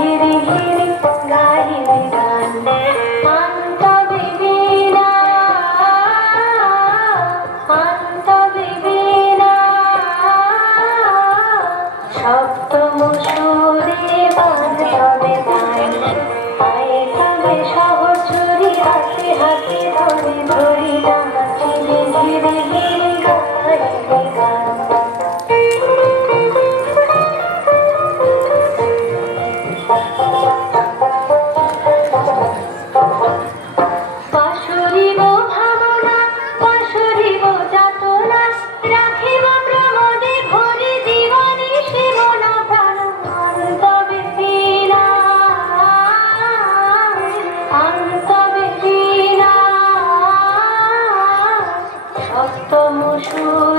ঘিরি ঘিরি গাহিবে গান আন্তবে বীণা আন্তবে বীণা সপ্তম সুরে বাঁধবে গান পায়ে তবে সহচরী হাতে হাতে ধরে ধরি নাচিবে ধীরে ধীরে গাহিবে গান পাশরিব ভাবনা পাশরিব যাতনা রাখিব প্রমোদে ভরি জীবনী শিবনা প্রাণ আন্তবে বীণা আন্তবে বীণা সপ্তম সুর